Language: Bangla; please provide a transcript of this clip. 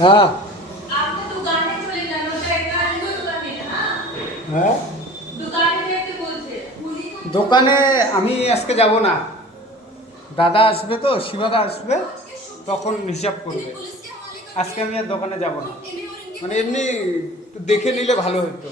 হ্যাঁ आपने दुकाने चले जाना होता है ना हिंदू दुकाने हाँ হ্যাঁ दुकाने যেতে বলছে দোকানে আমি আজকে যাব না। দাদা আসবে তো, শিবাদা আসবে, তখন হিসাব করবে। আজকে আমি আর দোকানে যাব না। মানে এমনি একটু দেখে নিলে ভালো হতো।